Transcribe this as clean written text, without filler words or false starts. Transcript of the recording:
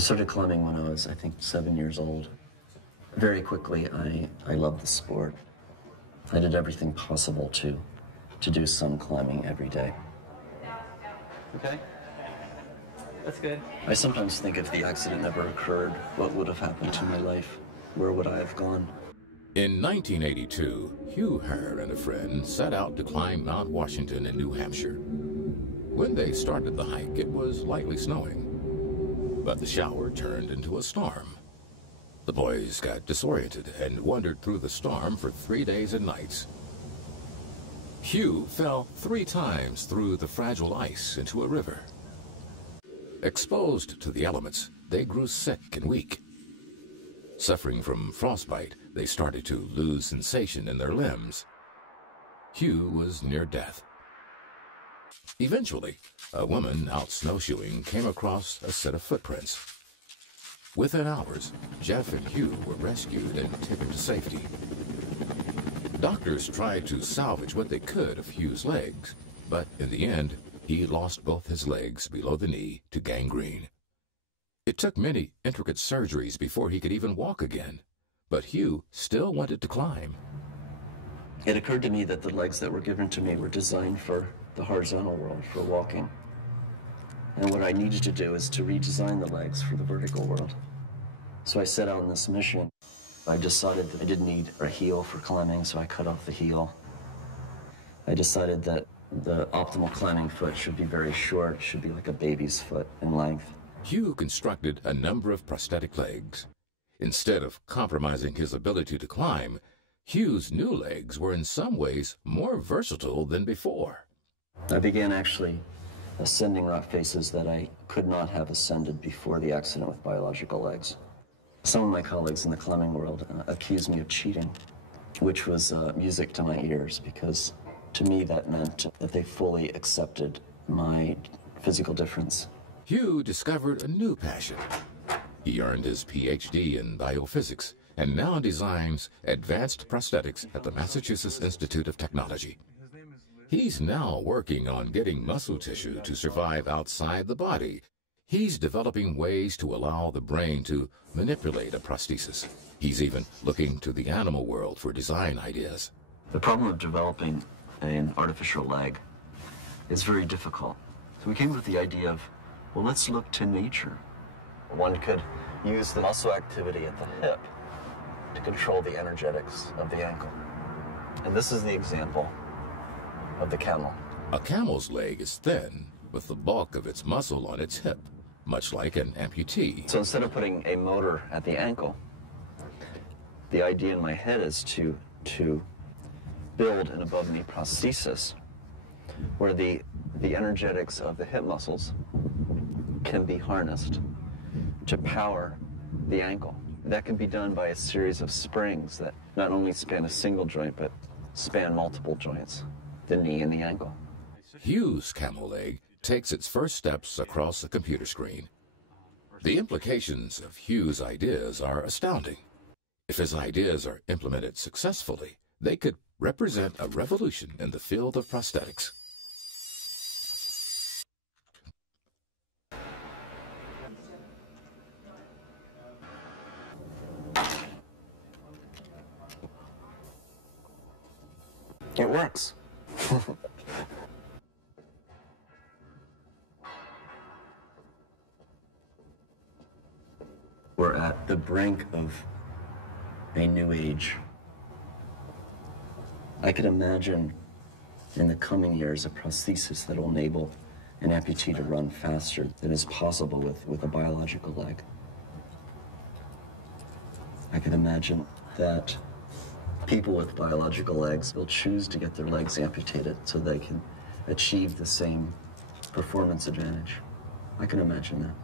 started climbing when I was, I think, 7 years old. Very quickly, I loved the sport. I did everything possible to do some climbing every day. Okay. That's good. I sometimes think if the accident never occurred, what would have happened to my life? Where would I have gone? In 1982, Hugh Herr and a friend set out to climb Mount Washington in New Hampshire. When they started the hike, it was lightly snowing, but the shower turned into a storm. The boys got disoriented and wandered through the storm for 3 days and nights. Hugh fell 3 times through the fragile ice into a river. Exposed to the elements, they grew sick and weak. Suffering from frostbite, they started to lose sensation in their limbs. Hugh was near death. Eventually, a woman out snowshoeing came across a set of footprints. Within hours, Jeff and Hugh were rescued and taken to safety. Doctors tried to salvage what they could of Hugh's legs, but in the end, he lost both his legs below the knee to gangrene. It took many intricate surgeries before he could even walk again, but Hugh still wanted to climb. It occurred to me that the legs that were given to me were designed for the horizontal world, for walking. And what I needed to do is to redesign the legs for the vertical world. So I set out on this mission. I decided that I didn't need a heel for climbing, so I cut off the heel. I decided that the optimal climbing foot should be very short, should be like a baby's foot in length. Hugh constructed a number of prosthetic legs. Instead of compromising his ability to climb, Hugh's new legs were in some ways more versatile than before. I began actually ascending rock faces that I could not have ascended before the accident with biological legs. Some of my colleagues in the climbing world accused me of cheating, which was music to my ears, because to me that meant that they fully accepted my physical difference. Hugh discovered a new passion. He earned his PhD in biophysics and now designs advanced prosthetics at the Massachusetts Institute of Technology. He's now working on getting muscle tissue to survive outside the body. He's developing ways to allow the brain to manipulate a prosthesis. He's even looking to the animal world for design ideas. The problem of developing an artificial leg is very difficult. So we came with the idea of, well, let's look to nature. One could use the muscle activity at the hip to control the energetics of the ankle. And this is the example of the camel. A camel's leg is thin, with the bulk of its muscle on its hip, much like an amputee. So instead of putting a motor at the ankle, the idea in my head is to build an above-knee prosthesis where the energetics of the hip muscles can be harnessed to power the ankle. That can be done by a series of springs that not only span a single joint, but span multiple joints, the knee and the ankle. Hugh's camel leg takes its first steps across a computer screen. The implications of Hugh's ideas are astounding. If his ideas are implemented successfully, they could represent a revolution in the field of prosthetics. It works. We're at the brink of a new age. I could imagine in the coming years a prosthesis that will enable an amputee to run faster than is possible with a biological leg. I could imagine that people with biological legs will choose to get their legs amputated so they can achieve the same performance advantage. I can imagine that.